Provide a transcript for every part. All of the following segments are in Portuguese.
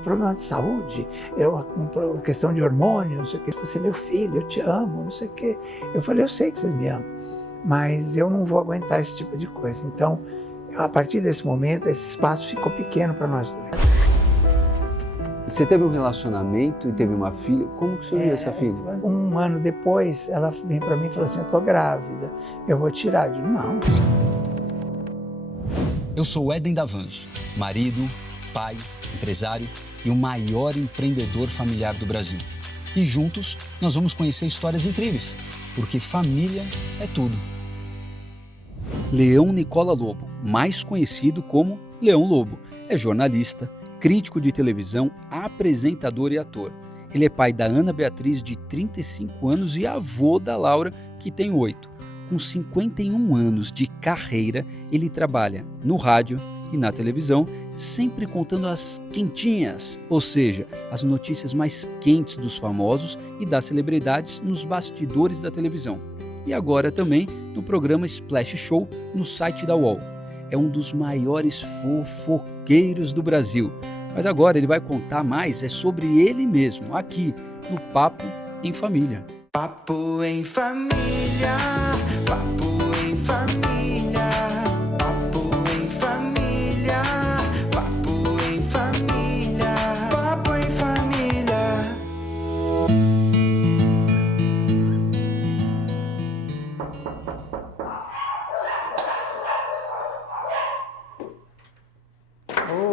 problema de saúde, uma questão de hormônio, não sei o quê. Você, meu filho, eu te amo, não sei o quê. Eu falei, eu sei que você me ama, mas eu não vou aguentar esse tipo de coisa. Então, a partir desse momento, esse espaço ficou pequeno para nós dois. Você teve um relacionamento e teve uma filha. Como que surgiu essa filha? Um ano depois, ela vem para mim e falou assim, eu estou grávida, eu vou tirar. Eu digo, não. Eu sou Éden Davanzo, marido, pai, empresário e o maior empreendedor familiar do Brasil. E juntos nós vamos conhecer histórias incríveis, porque família é tudo. Leão Nicola Lobo, mais conhecido como Leão Lobo, é jornalista, crítico de televisão, apresentador e ator. Ele é pai da Ana Beatriz, de 35 anos, e avô da Laura, que tem 8. Com 51 anos de carreira, ele trabalha no rádio e na televisão, sempre contando as quentinhas, ou seja, as notícias mais quentes dos famosos e das celebridades nos bastidores da televisão. E agora também no programa Splash Show no site da UOL. É um dos maiores fofoqueiros do Brasil. Mas agora ele vai contar mais sobre ele mesmo, aqui no Papo em Família. Papo em Família, Papo em Família, Papo em Família, Papo em Família, Papo em Família.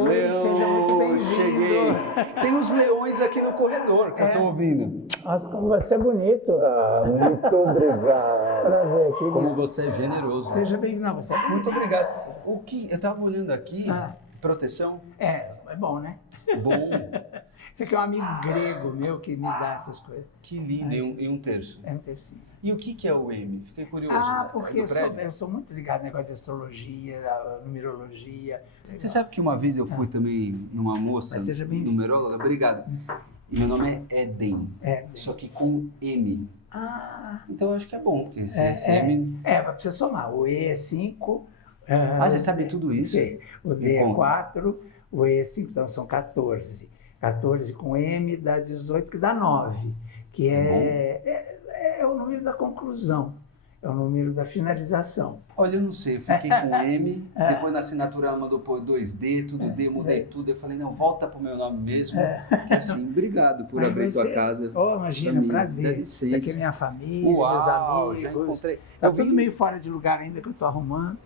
Oi, seja muito bem-vindo. Tem uns leões aqui no corredor que eu tô ouvindo. Nossa, como você é bonito. Muito obrigado. Prazer aqui. Como você é generoso. Seja bem-vindo. Não, você é bonito. Muito obrigado. O que eu tava olhando aqui, proteção? É bom, né? Bom. Você que é um amigo grego meu que me dá essas coisas. Que lindo, e um terço. É um tercinho. E o que é o M? Fiquei curioso. Porque É do prédio? eu sou muito ligado no negócio de astrologia, numerologia. Você sabe que uma vez eu fui também numa moça Mas seja bem-vindo. numeróloga? Obrigado. E meu nome é Éden, só que com M. Então eu acho que é bom, porque se esse M... Pra você somar. O E é 5. Você sabe tudo isso? Sim. O D é 4, o E é 5, então são 14. 14 com M dá 18, que dá 9. Que é o número da conclusão. É o número da finalização. Olha, eu não sei, eu fiquei com M, depois na assinatura ela mandou pôr 2D, tudo D, mudei tudo. Eu falei, não, volta pro meu nome mesmo. Que assim, obrigado por abrir tua casa. Imagina, prazer. Dá licença. Isso aqui é minha família, Uau, meus amigos. já encontrei. Tá tudo meio fora de lugar ainda que eu tô arrumando.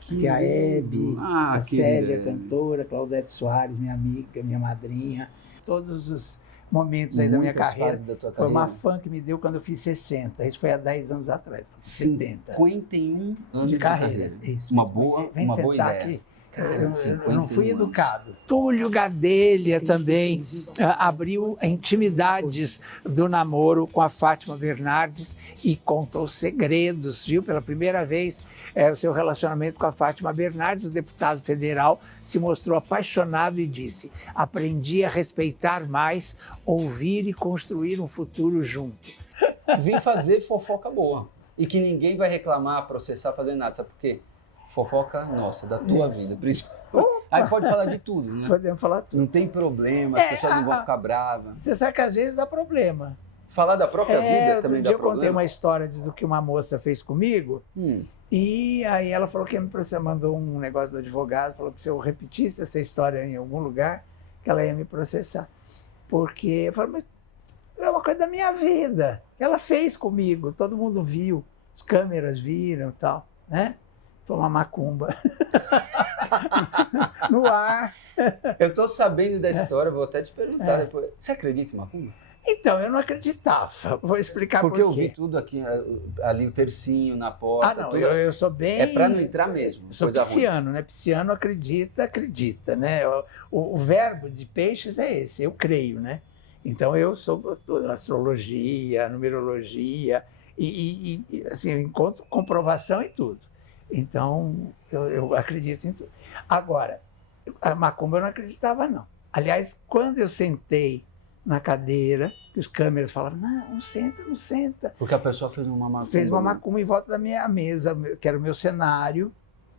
Que é a Hebe, a Célia, cantora, Claudete Soares, minha amiga, minha madrinha. Todos os momentos aí da minha carreira. Foi uma fã que me deu quando eu fiz 60. Isso foi há 10 anos atrás. 70. 51 anos de carreira. Isso. Uma boa ideia. Aqui. Eu não fui educado. Túlio Gadelha também abriu intimidades do namoro com a Fátima Bernardes e contou segredos, viu? Pela primeira vez, o seu relacionamento com a Fátima Bernardes, o deputado federal, se mostrou apaixonado e disse: aprendi a respeitar mais, ouvir e construir um futuro junto. Vim fazer fofoca boa e que ninguém vai reclamar, processar, fazer nada. Sabe por quê? Fofoca nossa, da tua vida, principalmente. Aí pode falar de tudo, né? Podemos falar tudo. Não tem problema, as pessoas não vão ficar bravas. Você sabe que às vezes dá problema. Falar da própria vida também dá Eu problema. contei uma história do que uma moça fez comigo, e aí ela falou que mandou um negócio do advogado, falou que se eu repetisse essa história em algum lugar, que ela ia me processar. Porque eu falei, mas é uma coisa da minha vida, que ela fez comigo, todo mundo viu, as câmeras viram e tal, né? Foi uma macumba. No ar. Eu tô sabendo da história, vou até te perguntar depois. Você acredita em macumba? Então, eu não acreditava. Vou explicar por quê. Porque eu vi tudo aqui, ali o tercinho na porta. Não, eu sou bem... É para não entrar mesmo. Sou pisciano, né? Pisciano acredita, né? O verbo de peixes é esse, eu creio, né? Então, eu sou astrologia, numerologia, e assim, eu encontro comprovação em tudo. Então, eu acredito em tudo. Agora, a macumba eu não acreditava, não. Aliás, quando eu sentei na cadeira, que os câmeras falavam, não senta, não senta. Porque a pessoa fez uma macumba. Fez uma macumba em volta da minha mesa, que era o meu cenário,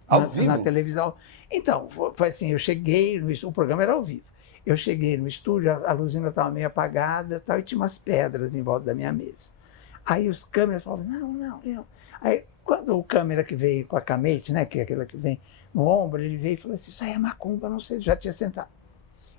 ao vivo? Na televisão. Então, foi assim, eu cheguei, o programa era ao vivo. Eu cheguei no estúdio, a luz ainda estava meio apagada tal, e tinha umas pedras em volta da minha mesa. Aí os câmeras falavam, não. Aí quando o câmera que veio com a camete, né, que é aquela que vem no ombro, ele veio e falou assim, isso aí é macumba, não sei, já tinha sentado.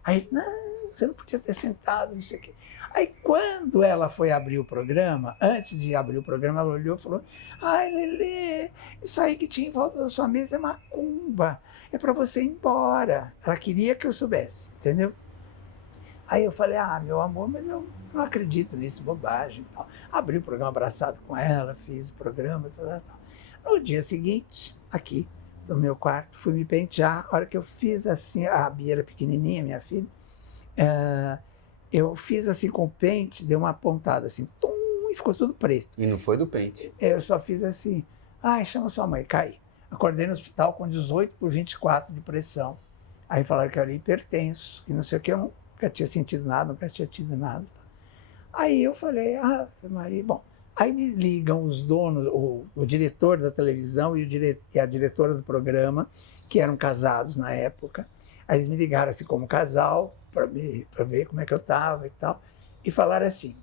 Aí ele, não, você não podia ter sentado, não sei o quê. Aí quando ela foi abrir o programa, antes de abrir o programa, ela olhou e falou, ai, Lelê, isso aí que tinha em volta da sua mesa é macumba, é para você ir embora. Ela queria que eu soubesse, entendeu? Aí eu falei, meu amor, mas eu não acredito nisso, bobagem e tal. Abri o programa abraçado com ela, fiz o programa, tal. No dia seguinte, aqui no meu quarto, fui me pentear. A hora que eu fiz assim, a Bia era pequenininha, minha filha, eu fiz assim com o pente, deu uma pontada assim, tum, e ficou tudo preto. E não foi do pente? Eu só fiz assim, chama sua mãe, caí. Acordei no hospital com 18/24 de pressão. Aí falaram que eu era hipertenso, que não sei o que, eu nunca tinha sentido nada, nunca tinha tido nada. Aí eu falei, Maria, bom. Aí me ligam os donos, o diretor da televisão e a diretora do programa, que eram casados na época. Aí eles me ligaram assim como casal, para ver como é que eu estava e tal, e falaram assim,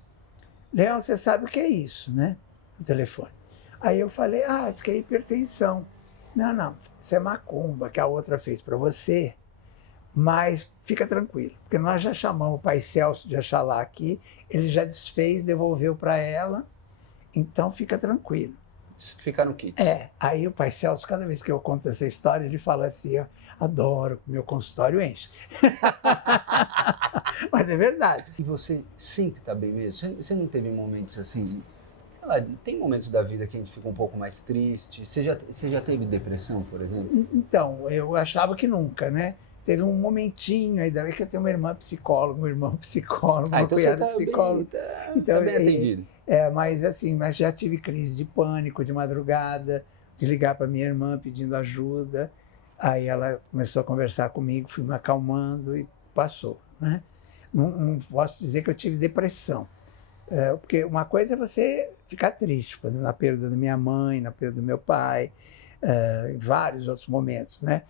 Leão, você sabe o que é isso, né? No telefone. Aí eu falei, diz que é hipertensão. Não, isso é macumba, que a outra fez para você, mas fica tranquilo, porque nós já chamamos o pai Celso de Axalá aqui, ele já desfez, devolveu para ela, então fica tranquilo. Fica no kit. Aí o pai Celso, cada vez que eu conto essa história, ele fala assim, eu adoro, meu consultório enche. Mas é verdade. E você sempre está bem mesmo? Você não teve momentos assim, sei lá, tem momentos da vida que a gente fica um pouco mais triste? Você já teve depressão, por exemplo? Então, eu achava que nunca, né? Teve um momentinho, ainda bem que eu tenho uma irmã psicóloga, um irmão psicólogo, uma então cunhada você tá psicóloga. Então, bem atendido. Mas já tive crise de pânico de madrugada, de ligar para minha irmã pedindo ajuda. Aí ela começou a conversar comigo, fui me acalmando e passou, né? Não posso dizer que eu tive depressão. Porque uma coisa é você ficar triste na perda da minha mãe, na perda do meu pai, em vários outros momentos, né?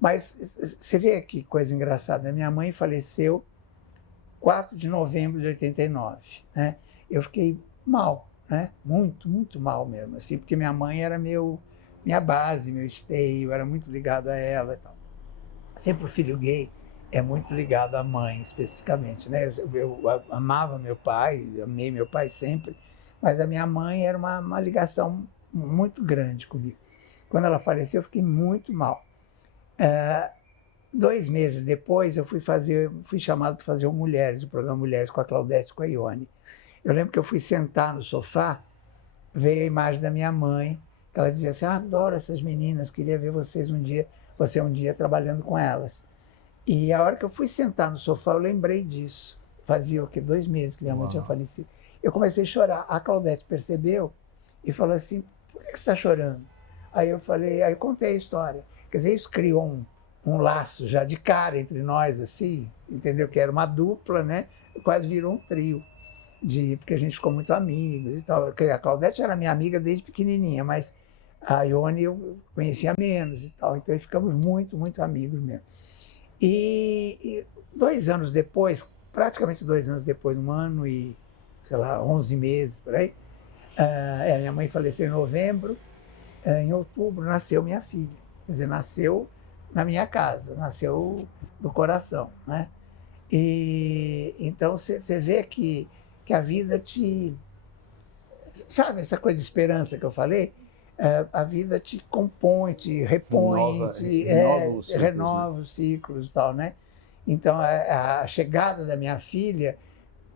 Mas você vê que coisa engraçada, minha mãe faleceu 4 de novembro de 89, né? Eu fiquei mal, né? Muito, muito mal mesmo, assim, porque minha mãe era minha base, meu esteio, eu era muito ligado a ela e tal. Sempre o filho gay é muito ligado à mãe, especificamente, né? Eu amava meu pai, amei meu pai sempre, mas a minha mãe era uma ligação muito grande comigo. Quando ela faleceu, eu fiquei muito mal. 2 meses depois, eu fui chamado para fazer o Mulheres, o programa Mulheres com a Claudete e com a Ione. Eu lembro que eu fui sentar no sofá, veio a imagem da minha mãe, que ela dizia assim, adoro essas meninas, queria ver você um dia trabalhando com elas. E a hora que eu fui sentar no sofá, eu lembrei disso. Fazia 2 meses que minha mãe tinha falecido. Eu comecei a chorar. A Claudete percebeu e falou assim, por que você está chorando? Aí eu contei a história. Quer dizer, isso criou um laço já de cara entre nós, assim, entendeu? Que era uma dupla, né? Quase virou um trio, porque a gente ficou muito amigos e tal. A Claudete era minha amiga desde pequenininha, mas a Ione eu conhecia menos e tal. Então ficamos muito, muito amigos mesmo. E 2 anos depois, praticamente 2 anos depois, 1 ano e, 11 meses, por aí, minha mãe faleceu em novembro, em outubro nasceu minha filha. Quer dizer, nasceu na minha casa, nasceu do coração, né? E então você vê que a vida te... Sabe essa coisa de esperança que eu falei? A vida te compõe, te repõe, renova os ciclos e tal, né? Então, a chegada da minha filha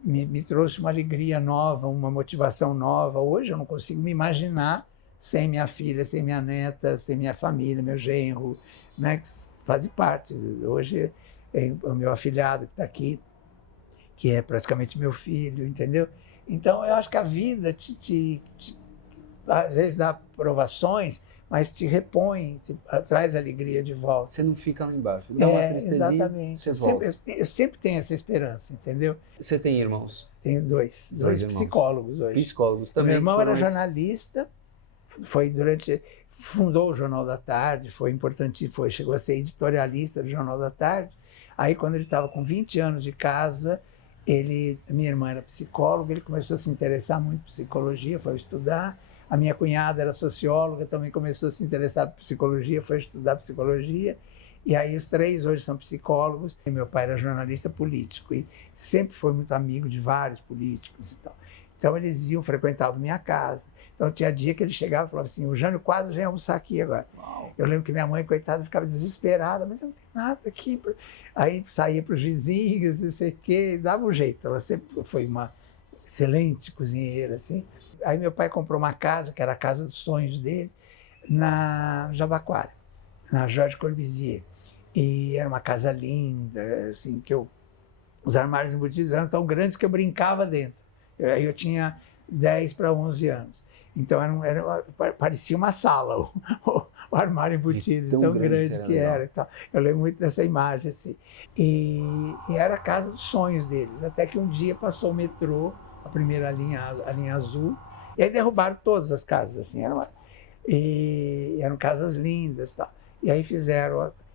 me trouxe uma alegria nova, uma motivação nova. Hoje eu não consigo me imaginar sem minha filha, sem minha neta, sem minha família, meu genro, né, que fazem parte. Hoje, o meu afilhado que está aqui, que é praticamente meu filho, entendeu? Então, eu acho que a vida às vezes dá provações, mas te repõe, traz alegria de volta. Você não fica lá embaixo, dá uma tristezinha, exatamente. você volta. Eu sempre tenho essa esperança, entendeu? Você tem irmãos? Tenho dois psicólogos hoje. Psicólogos também. Meu irmão era jornalista, fundou o Jornal da Tarde, foi importante, chegou a ser editorialista do Jornal da Tarde. Aí, quando ele estava com 20 anos de casa, minha irmã era psicóloga, ele começou a se interessar muito por psicologia, foi estudar. A minha cunhada era socióloga, também começou a se interessar por psicologia, foi estudar psicologia. E aí os três hoje são psicólogos. E meu pai era jornalista político e sempre foi muito amigo de vários políticos e tal. Então eles frequentavam minha casa. Então tinha dia que ele chegava e falava assim, o Jânio Quadros vem almoçar aqui agora. Uau. Eu lembro que minha mãe, coitada, ficava desesperada, mas eu não tenho nada aqui. Aí saía para os vizinhos, não sei o quê, dava um jeito. Ela sempre foi uma excelente cozinheira, assim. Aí meu pai comprou uma casa, que era a casa dos sonhos dele, na Jabaquara, na Georges Corbusier. E era uma casa linda, assim, os armários embutidos eram tão grandes que eu brincava dentro. Aí eu tinha 10 para 11 anos. Então parecia uma sala, o armário embutido, tão grande que era. E tal. Eu lembro muito dessa imagem. Assim. E era a casa dos sonhos deles. Até que um dia passou o metrô, a primeira linha, a linha azul, e aí derrubaram todas as casas. Assim, eram casas lindas. Tal. E aí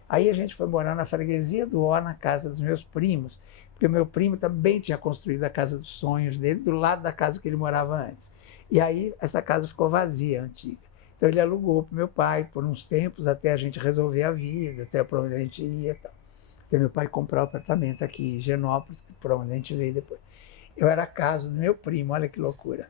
Aí a gente foi morar na freguesia do Ó, na casa dos meus primos, porque o meu primo também tinha construído a casa dos sonhos dele, do lado da casa que ele morava antes. E aí essa casa ficou vazia, antiga. Então ele alugou para o meu pai por uns tempos, até a gente resolver a vida, até para onde a gente ia e tal. Até meu pai comprar o apartamento aqui em Genópolis, para onde a gente veio depois. Eu era caso do meu primo, olha que loucura.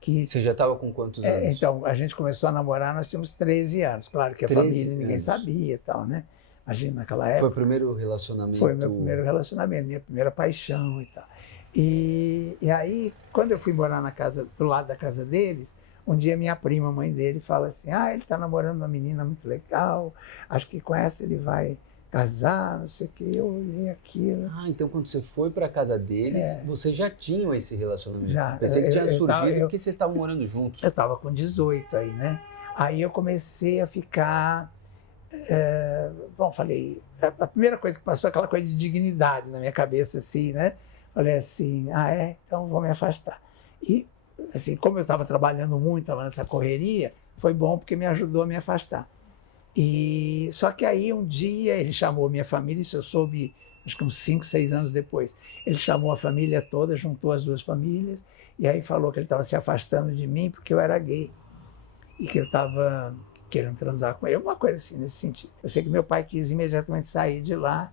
Você já estava com quantos anos? Então, a gente começou a namorar, nós tínhamos 13 anos. Claro que a família ninguém sabia e tal, né? Imagina, naquela época. Foi o primeiro relacionamento? Foi o meu primeiro relacionamento, minha primeira paixão e tal. E aí, quando eu fui morar do lado da casa deles, um dia minha prima, mãe dele, fala assim, ele está namorando uma menina muito legal, acho que com essa ele vai casar, não sei o quê. Eu olhei aquilo. Então quando você foi para a casa deles, vocês já tinham esse relacionamento? Já. Pensei que tinha surgido porque vocês estavam morando juntos. Eu estava com 18 aí, né? Aí eu comecei a ficar... falei, a primeira coisa que passou é aquela coisa de dignidade na minha cabeça, assim, né? Falei assim, então vou me afastar. E, assim, como eu estava trabalhando muito, estava nessa correria, foi bom porque me ajudou a me afastar. Só que aí um dia ele chamou minha família, isso eu soube, acho que uns 5, 6 anos depois. Ele chamou a família toda, juntou as duas famílias, e aí falou que ele estava se afastando de mim porque eu era gay. E que eu estava querendo transar com ele, uma coisa assim, nesse sentido. Eu sei que meu pai quis imediatamente sair de lá,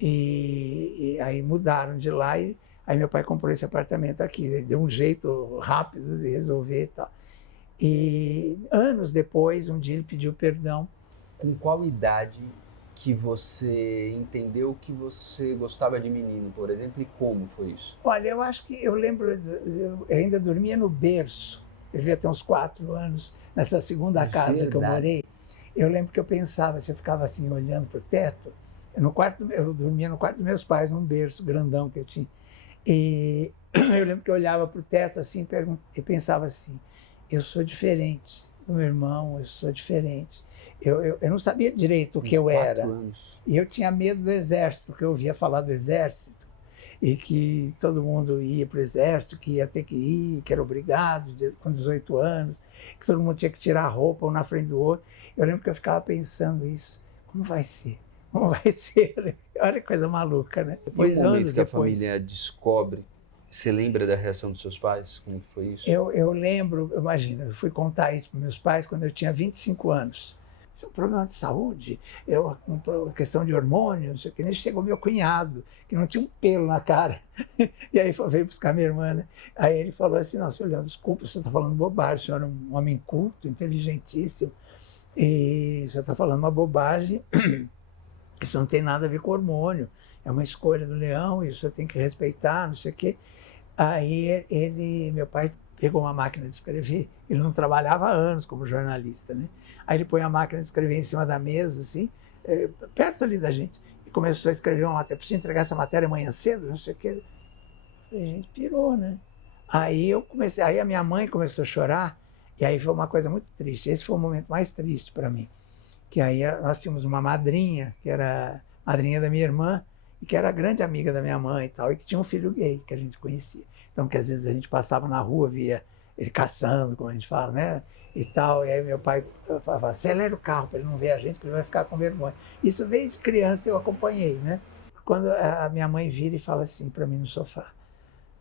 e aí mudaram de lá, e aí meu pai comprou esse apartamento aqui. Ele deu um jeito rápido de resolver e tal. E anos depois, um dia ele pediu perdão. Com qual idade que você entendeu que você gostava de menino, por exemplo, e como foi isso? Olha, eu acho que eu lembro, eu ainda dormia no berço. Eu devia ter uns 4 anos, nessa segunda casa que eu morei. Eu lembro que eu pensava, eu ficava assim, olhando para o teto. Eu dormia no quarto dos meus pais, num berço grandão que eu tinha. E eu lembro que eu olhava para o teto assim e pensava assim, eu sou diferente do meu irmão, eu sou diferente. Eu não sabia direito o que eu era. 4 anos. E eu tinha medo do exército, porque eu ouvia falar do exército. E que todo mundo ia para o exército, que ia ter que ir, que era obrigado, com 18 anos, que todo mundo tinha que tirar a roupa um na frente do outro. Eu lembro que eu ficava pensando isso, como vai ser? Como vai ser? Olha que coisa maluca, né? Depois, o momento que a família descobre, você lembra da reação dos seus pais? Como que foi isso? Eu lembro, imagina, eu fui contar isso para meus pais quando eu tinha 25 anos. Isso é um problema de saúde, uma questão de hormônio, não sei o que. Nem chegou meu cunhado, que não tinha um pelo na cara. E aí veio buscar minha irmã, né? Aí ele falou assim, não, senhor Leão, desculpa, o senhor está falando bobagem, o senhor é um homem culto, inteligentíssimo, e o senhor está falando uma bobagem, isso não tem nada a ver com hormônio, é uma escolha do Leão, e o senhor tem que respeitar, não sei o quê. Aí meu pai pegou uma máquina de escrever, ele não trabalhava há anos como jornalista, né? Aí ele põe a máquina de escrever em cima da mesa, assim, perto ali da gente, e começou a escrever uma matéria, preciso entregar essa matéria amanhã cedo, não sei o quê. Eu falei, gente, pirou, né? Aí a minha mãe começou a chorar, e aí foi uma coisa muito triste, esse foi o momento mais triste para mim, que aí nós tínhamos uma madrinha, que era madrinha da minha irmã, e que era grande amiga da minha mãe e tal, e que tinha um filho gay, que a gente conhecia. Então, que às vezes a gente passava na rua, via ele caçando, como a gente fala, né? E tal. E aí meu pai falava, acelera o carro para ele não ver a gente, que ele vai ficar com vergonha. Isso desde criança eu acompanhei, né? quando a minha mãe vira e fala assim para mim no sofá,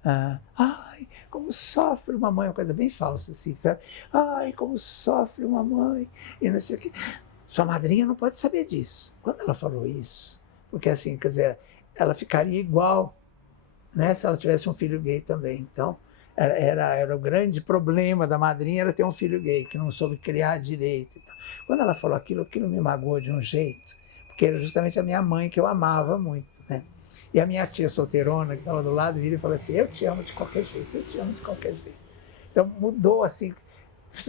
ai, como sofre uma mãe, uma coisa bem falsa assim, sabe? Ai, como sofre uma mãe, e não sei o quê. Sua madrinha não pode saber disso. Quando ela falou isso, porque assim, quer dizer, ela ficaria igual, né, se ela tivesse um filho gay também. Então, era o grande problema da madrinha, era ter um filho gay, que não soube criar direito. E tal. Quando ela falou aquilo me magoou de um jeito, porque era justamente a minha mãe, que eu amava muito, né? E a minha tia solteirona, que estava do lado, vira e falou assim, eu te amo de qualquer jeito, eu te amo de qualquer jeito. Então, mudou assim,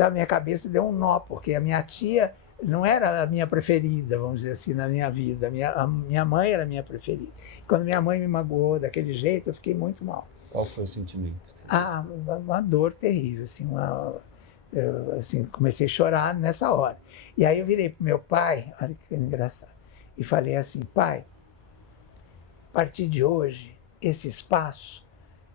a minha cabeça deu um nó, porque a minha tia não era a minha preferida, vamos dizer assim, na minha vida. A minha mãe era a minha preferida. Quando minha mãe me magoou daquele jeito, eu fiquei muito mal. Qual foi o sentimento? Uma dor terrível, assim, eu, assim, comecei a chorar nessa hora. E aí eu virei para o meu pai, olha que engraçado, e falei assim, pai, a partir de hoje, esse espaço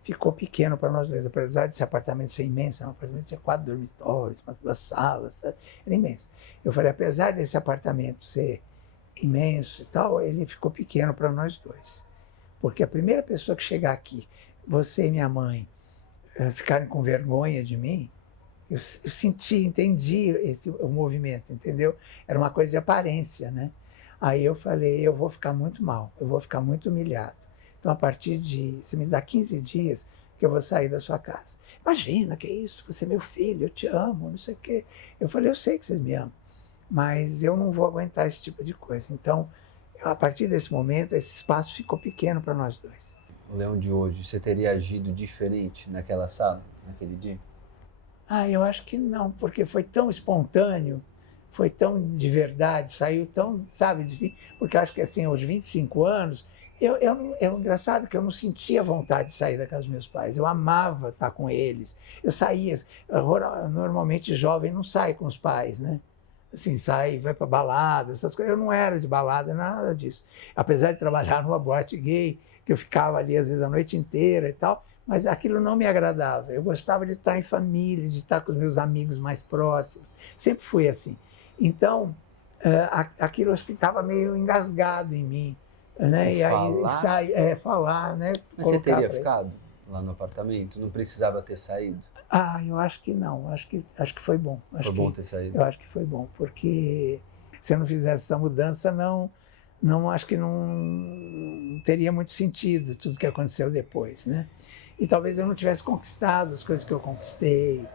ficou pequeno para nós dois, apesar desse apartamento ser imenso, um apartamento tinha 4 dormitórios, 2 salas, era imenso. Eu falei, apesar desse apartamento ser imenso e tal, ele ficou pequeno para nós dois. Porque a primeira pessoa que chegar aqui, você e minha mãe, ficarem com vergonha de mim, eu senti, entendi o movimento, entendeu? Era uma coisa de aparência, né? Aí eu falei, eu vou ficar muito mal, eu vou ficar muito humilhado. Então, a partir de, você me dá 15 dias que eu vou sair da sua casa. Imagina, que isso, você é meu filho, eu te amo, não sei o quê. Eu falei, eu sei que você me ama, mas eu não vou aguentar esse tipo de coisa. Então, a partir desse momento, esse espaço ficou pequeno para nós dois. O Leão de hoje, você teria agido diferente naquela sala, naquele dia? Eu acho que não, porque foi tão espontâneo, foi tão de verdade, saiu tão, sabe, assim, porque eu acho que assim, aos 25 anos, é engraçado que eu não sentia vontade de sair da casa dos meus pais, eu amava estar com eles, eu saía, normalmente jovem não sai com os pais, né? Assim, sai, vai para balada, essas coisas. Eu não era de balada, nada disso. Apesar de trabalhar numa boate gay, que eu ficava ali às vezes a noite inteira e tal, mas aquilo não me agradava. Eu gostava de estar em família, de estar com os meus amigos mais próximos. Sempre fui assim. Então, aquilo acho que estava meio engasgado em mim, né? E aí falar, né? Mas você teria ficado lá no apartamento? Não precisava ter saído? Eu acho que não. Acho que foi bom. Foi bom ter saído? Eu acho que foi bom, porque se eu não fizesse essa mudança, acho que não teria muito sentido tudo que aconteceu depois, né? E talvez eu não tivesse conquistado as coisas que eu conquistei.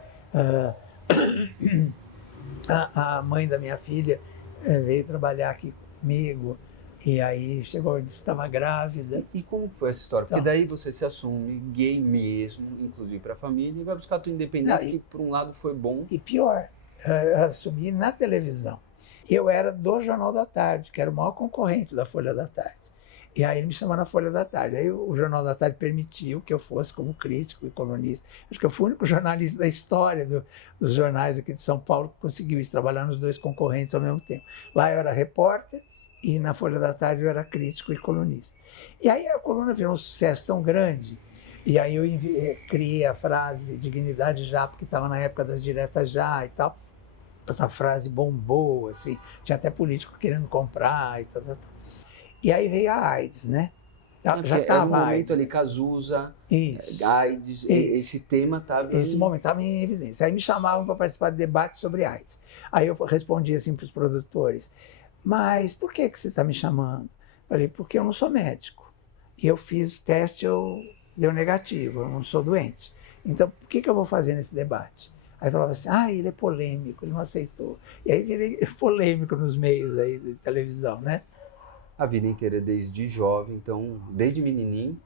A mãe da minha filha veio trabalhar aqui comigo, e aí chegou e disse que estava grávida. E como foi essa história? Porque daí você se assume gay mesmo, inclusive para a família, e vai buscar a tua independência, que por um lado foi bom. E pior, eu assumi na televisão. Eu era do Jornal da Tarde, que era o maior concorrente da Folha da Tarde. E aí ele me chamou na Folha da Tarde. Aí o Jornal da Tarde permitiu que eu fosse como crítico e colunista. Acho que eu fui o único jornalista da história dos jornais aqui de São Paulo que conseguiu isso, trabalhar nos 2 concorrentes ao mesmo tempo. Lá eu era repórter e na Folha da Tarde eu era crítico e colunista. E aí a coluna virou um sucesso tão grande, e aí eu criei a frase dignidade já, porque estava na época das diretas já e tal. Essa frase bombou, assim, tinha até político querendo comprar e tal. E aí veio a AIDS, né? Já estava no momento ali, Cazuza, AIDS, esse tema estava... Esse momento estava em evidência. Aí me chamavam para participar de debate sobre AIDS. Aí eu respondia assim para os produtores, mas por que você está me chamando? Falei, porque eu não sou médico. E eu fiz o teste, deu negativo, eu não sou doente. Então, o que eu vou fazer nesse debate? Aí falava assim, ele é polêmico, ele não aceitou. E aí virei polêmico nos meios aí de televisão, né? A vida inteira, desde jovem, então, desde menininho,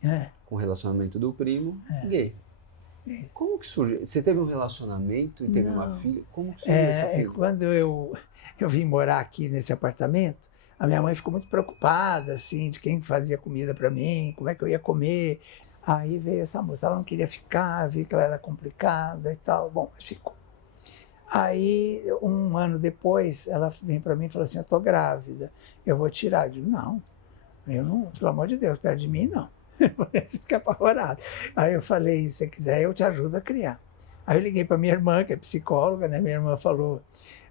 com o relacionamento do primo, gay. Como que surgiu? Você teve um relacionamento e teve uma filha? Como que surgiu essa filha? Quando eu vim morar aqui nesse apartamento, a minha mãe ficou muito preocupada, assim, de quem fazia comida para mim, como é que eu ia comer. Aí veio essa moça, ela não queria ficar, vi que ela era complicada e tal. Bom, ficou. Aí, um ano depois, ela vem para mim e falou assim, eu estou grávida, eu vou tirar. Eu digo, não, pelo amor de Deus, perto de mim, não. Você fica apavorado. Aí eu falei, se você quiser, eu te ajudo a criar. Aí eu liguei para minha irmã, que é psicóloga, né? Minha irmã falou,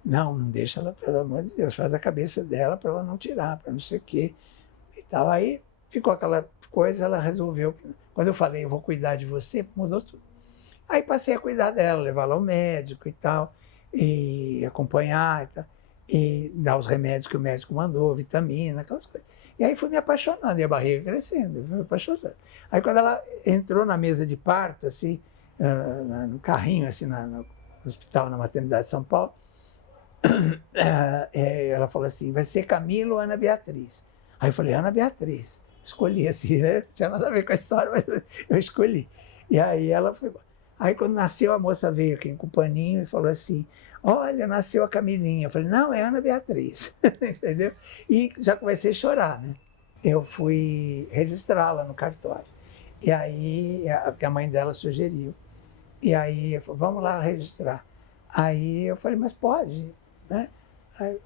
não deixa ela, pelo amor de Deus, faz a cabeça dela para ela não tirar, para não sei o quê. E tal. Aí ficou aquela coisa, ela resolveu. Quando eu falei, eu vou cuidar de você, mudou tudo. Aí passei a cuidar dela, levar ela ao médico e tal, e acompanhar e tal, e dar os remédios que o médico mandou, vitamina, aquelas coisas. E aí fui me apaixonando, e a barriga crescendo, fui me apaixonando. Aí quando ela entrou na mesa de parto, assim, no carrinho, assim, no hospital, na maternidade de São Paulo, ela falou assim, vai ser Camila ou Ana Beatriz? Aí eu falei, Ana Beatriz. Escolhi assim, né? Não tinha nada a ver com a história, mas eu escolhi. E aí ela foi. Aí quando nasceu, a moça veio aqui com o paninho e falou assim, olha, nasceu a Camilinha. Eu falei, não, é Ana Beatriz. Entendeu? E já comecei a chorar, né? Eu fui registrá-la no cartório. E aí, a mãe dela sugeriu. E aí, eu falei, vamos lá registrar. Aí eu falei, mas pode, né? Aí,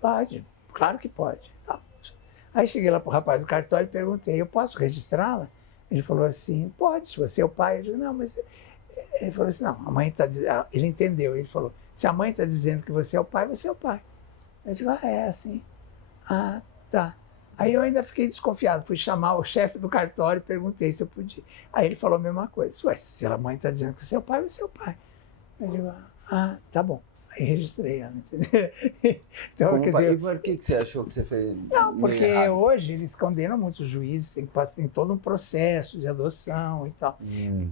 pode, claro que pode. Tá. Aí cheguei lá para o rapaz do cartório e perguntei, eu posso registrá-la? Ele falou assim, pode, se você é o pai. Eu disse, não, mas... Ele falou assim, não, a mãe está dizendo... Ele entendeu, ele falou, se a mãe está dizendo que você é o pai, você é o pai. Eu digo, é assim. Ah, tá. Aí eu ainda fiquei desconfiado, fui chamar o chefe do cartório e perguntei se eu podia. Aí ele falou a mesma coisa, ué, se a mãe está dizendo que você é o pai, você é o pai. Eu digo, ah, tá bom. Aí registrei ela, entendeu? Então, quer dizer, e por que você achou que você fez? Não, porque errado? hoje eles condenam muitos juízes, tem todo um processo de adoção e tal.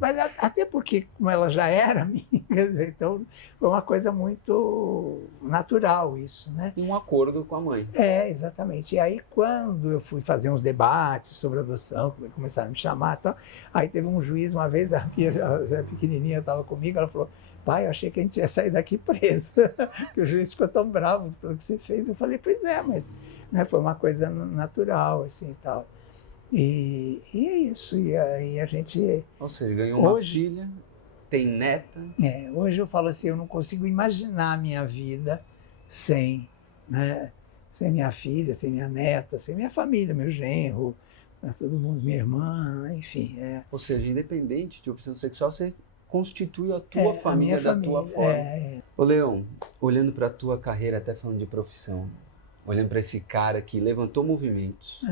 Mas até porque, como ela já era minha, então foi uma coisa muito natural isso, né? Um acordo com a mãe. É, exatamente. E aí, quando eu fui fazer uns debates sobre adoção, começaram a me chamar e tal, aí teve um juiz, uma vez, a Pia, já pequenininha, estava comigo, ela falou, pai, eu achei que a gente ia sair daqui preso, que o juiz ficou tão bravo com tudo que você fez. Eu falei, pois é, mas né, foi uma coisa natural, assim, e tal. E é isso, e aí a gente... Ou seja, ganhou uma filha, tem neta. Hoje eu falo assim, eu não consigo imaginar a minha vida sem, né, sem minha filha, sem minha neta, sem minha família, meu genro, todo mundo, minha irmã, enfim. Ou seja, independente de opção sexual, você constitui a tua família da tua forma. Ô Leão, olhando para a tua carreira, até falando de profissão, olhando para esse cara que levantou movimentos,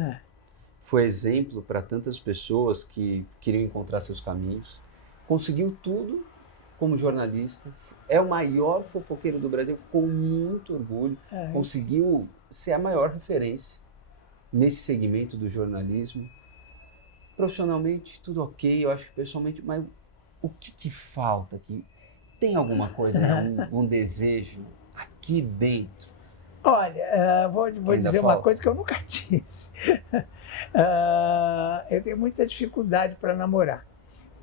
foi exemplo para tantas pessoas que queriam encontrar seus caminhos, conseguiu tudo como jornalista, é o maior fofoqueiro do Brasil, com muito orgulho, conseguiu ser a maior referência nesse segmento do jornalismo. Profissionalmente, tudo ok, eu acho que pessoalmente, mas o que falta aqui? Tem alguma coisa, um desejo aqui dentro? Olha, vou dizer uma coisa que eu nunca disse. Eu tenho muita dificuldade para namorar,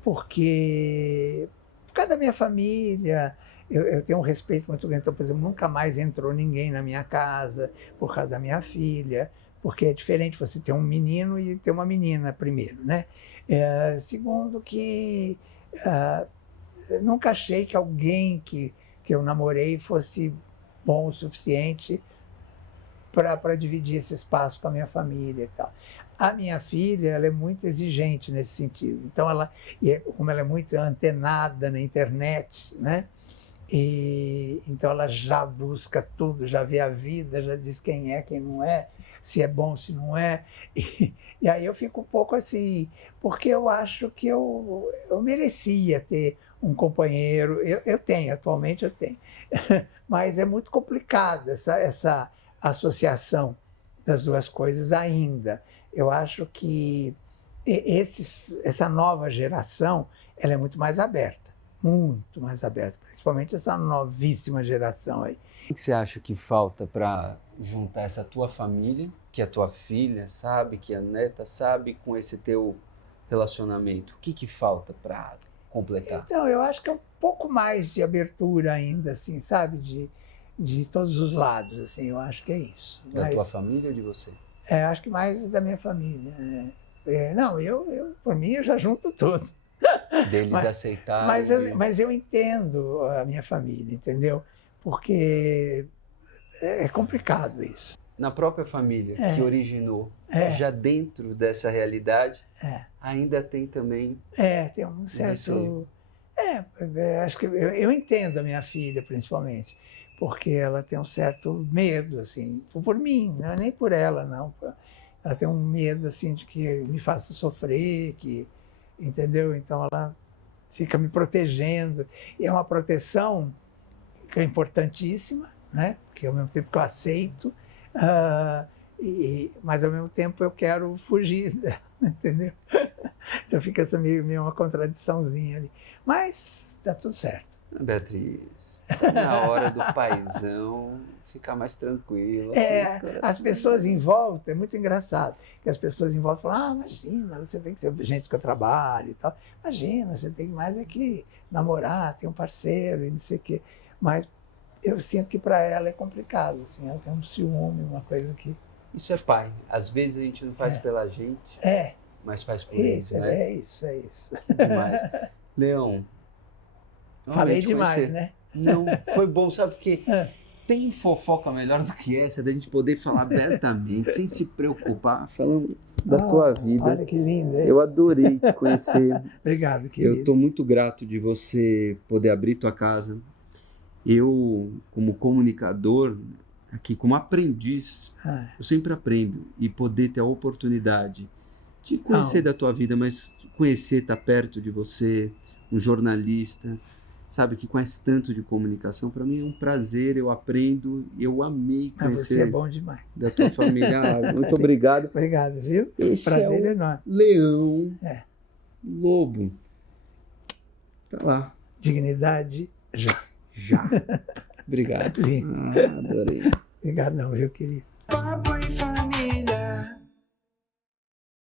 porque por causa da minha família, eu tenho um respeito muito grande. Então, por exemplo, nunca mais entrou ninguém na minha casa por causa da minha filha, porque é diferente você ter um menino e ter uma menina primeiro, né? Segundo que nunca achei que alguém que eu namorei fosse bom o suficiente para dividir esse espaço com a minha família e tal. A minha filha, ela é muito exigente nesse sentido. Então, como ela é muito antenada na internet, né? Então ela já busca tudo, já vê a vida, já diz quem é, quem não é, se é bom, se não é. E aí eu fico um pouco assim, porque eu acho que eu merecia ter um companheiro. Eu tenho, atualmente eu tenho. Mas é muito complicado essa associação das duas coisas ainda. Eu acho que essa nova geração, ela é muito mais aberta. Muito mais aberta, principalmente essa novíssima geração aí. O que você acha que falta para juntar essa tua família, que a tua filha sabe, que a neta sabe, com esse teu relacionamento? O que falta para completar? Então, eu acho que é um pouco mais de abertura ainda, assim, sabe? De todos os lados, assim, eu acho que é isso. Da tua família ou de você? Acho que mais da minha família. Não, por mim, eu já junto tudo. Deles aceitarem. Mas eu entendo a minha família, entendeu? Porque é complicado isso. Na própria família que originou, já dentro dessa realidade, ainda tem também... tem um certo... acho que eu entendo a minha filha, principalmente, porque ela tem um certo medo, assim, por mim, não é nem por ela, não. ela tem um medo assim de que eu me faça sofrer, entendeu? Então ela fica me protegendo. E é uma proteção que é importantíssima, né? Porque ao mesmo tempo que eu aceito, mas ao mesmo tempo eu quero fugir dela, entendeu? Então fica essa meio uma contradiçãozinha ali. Mas está tudo certo. Beatriz, tá na hora do paizão ficar mais tranquilo. As pessoas em volta, é muito engraçado, que as pessoas em volta falam, imagina, você tem que ser gente que eu trabalho e tal. Imagina, você tem mais é que namorar, ter um parceiro e não sei o quê. Mas eu sinto que para ela é complicado, assim, ela tem um ciúme, uma coisa que... Isso é pai. Às vezes a gente não faz pela gente, mas faz por eles, né? É isso. Que demais. Leão. Falei demais, né? Não, foi bom, sabe porque tem fofoca melhor do que essa, da gente poder falar abertamente, sem se preocupar, falando da tua vida. Olha que lindo, hein? Eu adorei te conhecer. Obrigado, querido. Eu estou muito grato de você poder abrir tua casa. Eu, como comunicador, aqui como aprendiz, eu sempre aprendo e poder ter a oportunidade de conhecer da tua vida, mas conhecer, estar perto de você, um jornalista, sabe, que conhece tanto de comunicação, para mim é um prazer, eu aprendo, eu amei conhecer você é bom demais. Da tua família. Muito obrigado. Obrigado, viu? Esse prazer enorme. Leão Lobo. Tá lá. Dignidade já. Obrigado. Lindo. Adorei. Obrigado não, viu, querido?